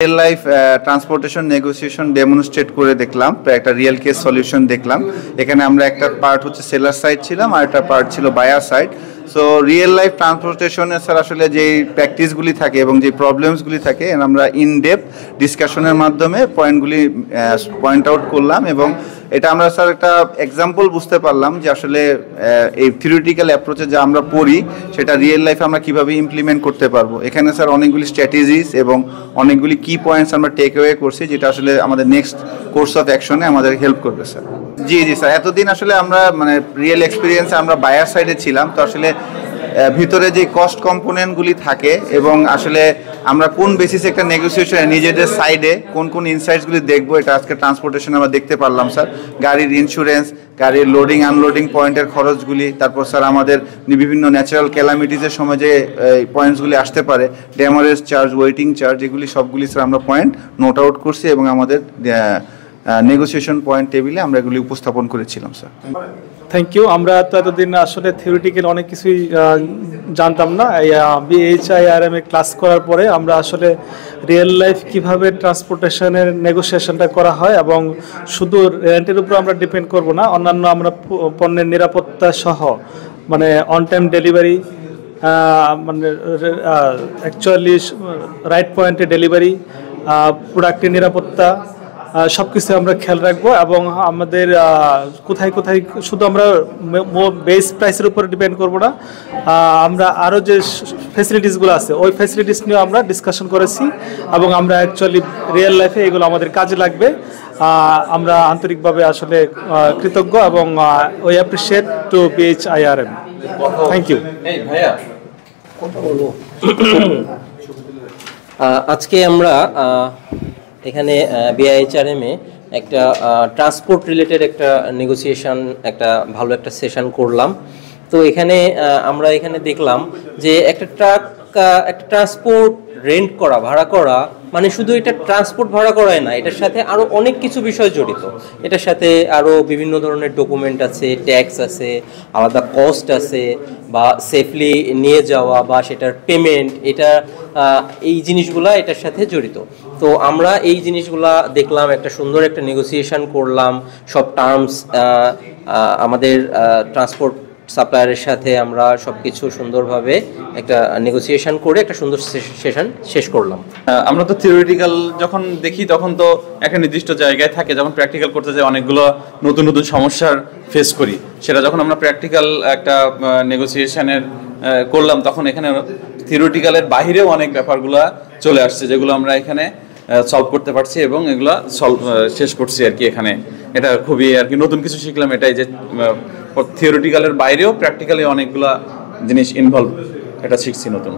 Real life transportation negotiation demonstrate করে দেখলাম, একটা রিয়েল কেস সলিউশন দেখলাম। এখানে আমরা একটা পার্ট হচ্ছে সেলার সাইড ছিলাম আর একটা পার্ট ছিল buyer side. So real life ট্রান্সপোর্টেশনে স্যার আসলে যেই প্র্যাকটিসগুলি থাকে এবং যে প্রবলেমসগুলি থাকে আমরা ইন ডেপথ ডিসকাশনের মাধ্যমে পয়েন্ট আউট করলাম, এবং এটা আমরা স্যার একটা এক্সাম্পল বুঝতে পারলাম যে আসলে এই থিওরিটিক্যাল অ্যাপ্রোচে যা আমরা পড়ি সেটা রিয়েল লাইফে আমরা কীভাবে ইমপ্লিমেন্ট করতে পারবো। এখানে স্যার অনেকগুলি স্ট্র্যাটেজিস এবং অনেকগুলি কি পয়েন্টস আমরা টেক অ্যাওয়ে করছি, যেটা আসলে আমাদের নেক্সট কোর্স অফ অ্যাকশনে আমাদের হেল্প করবে স্যার। জি স্যার, এতদিন আসলে আমরা রিয়েল এক্সপিরিয়েন্সে আমরা বায়ার সাইডে ছিলাম, তো আসলে ভিতরে যে কস্ট কম্পোনেন্টগুলি থাকে এবং আসলে আমরা কোন বেসিসে একটা নেগোসিয়েশনে নিজেদের সাইডে কোন কোন ইনসাইটসগুলি দেখবো, এটা আজকে ট্রান্সপোর্টেশনে আমরা দেখতে পারলাম স্যার। গাড়ির ইন্স্যুরেন্স, গাড়ির লোডিং আনলোডিং পয়েন্টের খরচগুলি, তারপর স্যার আমাদের বিভিন্ন ন্যাচারাল ক্যালামিটিসের সময় যে পয়েন্টসগুলি আসতে পারে, ড্যামারেজ চার্জ, ওয়েটিং চার্জ, এগুলি সবগুলি স্যার আমরা পয়েন্ট নোট আউট করছি এবং আমাদের নেগোসিয়েশন পয়েন্ট টেবিলে আমরা এগুলি উপস্থাপন করেছিলাম স্যার। Thank you. আমরা তো এতদিন আসলে থিওরিটিক্যাল অনেক কিছুই জানতাম না। BHIRM এ ক্লাস করার পরে আমরা আসলে রিয়েল লাইফ কিভাবে ট্রান্সপোর্টেশনের নেগোসিয়েশনটা করা হয় এবং শুধু রেন্টের উপর আমরা ডিপেন্ড করব না, অন্যান্য আমরা পণ্যের নিরাপত্তা সহ on time delivery, actually right পয়েন্টে ডেলিভারি, প্রোডাক্টের নিরাপত্তা সব কিছু আমরা খেয়াল রাখবো এবং আমাদের কোথায় কোথায় শুধু আমরা বেস প্রাইসের উপরে ডিপেন্ড করবো না, আমরা আরও যে ফ্যাসিলিটিসগুলো আছে ওই ফ্যাসিলিটিস নিয়েও আমরা ডিসকাশন করেছি এবং আমরা অ্যাকচুয়ালি রিয়েল লাইফে এগুলো আমাদের কাজে লাগবে। আমরা আন্তরিকভাবে আসলে কৃতজ্ঞ এবং we appreciate to BHIRM। Thank you. আজকে আমরা এখানে BHIRM এ একটা ট্রান্সপোর্ট রিলেটেড একটা নেগোসিয়েশন, একটা ভালো একটা সেশন করলাম। তো এখানে আমরা দেখলাম যে একটা ট্রান্সপোর্ট রেন্ট করা, ভাড়া করা শুধু এটা ট্রান্সপোর্ট ভাড়া করাই না, এটার সাথে আরও অনেক কিছু বিষয় জড়িত। এটার সাথে আরও বিভিন্ন ধরনের ডকুমেন্ট আছে, ট্যাক্স আছে, আলাদা কস্ট আছে, বা সেফলি নিয়ে যাওয়া বা সেটার পেমেন্ট, এই জিনিসগুলা এটার সাথে জড়িত। তো আমরা এই জিনিসগুলা দেখলাম, একটা সুন্দর একটা নেগোসিয়েশন করলাম, সব টার্মস আমাদের ট্রান্সপোর্ট সাপ্লায়ারের সাথে আমরা সব কিছু সুন্দরভাবে একটা নেগোসিয়েশন করে একটা সুন্দর সেশন শেষ করলাম। আমরা তো থিওরিটিক্যাল যখন দেখি তখন তো একটা নির্দিষ্ট জায়গায় থাকে, যখন প্র্যাকটিক্যাল করতে যাই অনেকগুলো নতুন নতুন সমস্যার ফেস করি। সেটা যখন আমরা প্র্যাকটিক্যাল একটা নেগোসিয়েশনের করলাম তখন এখানে থিওরিটিক্যালের বাহিরেও অনেক ব্যাপারগুলো চলে আসছে, যেগুলো আমরা এখানে সলভ করতে পারছি এবং এগুলো শেষ করছি আর কি। এখানে এটা খুবই আর কি নতুন কিছু শিখলাম, এটাই যে থিওরিটিক্যালের বাইরেও প্র্যাকটিক্যালি অনেকগুলা জিনিস ইনভলভ, এটা শিখছি নতুন।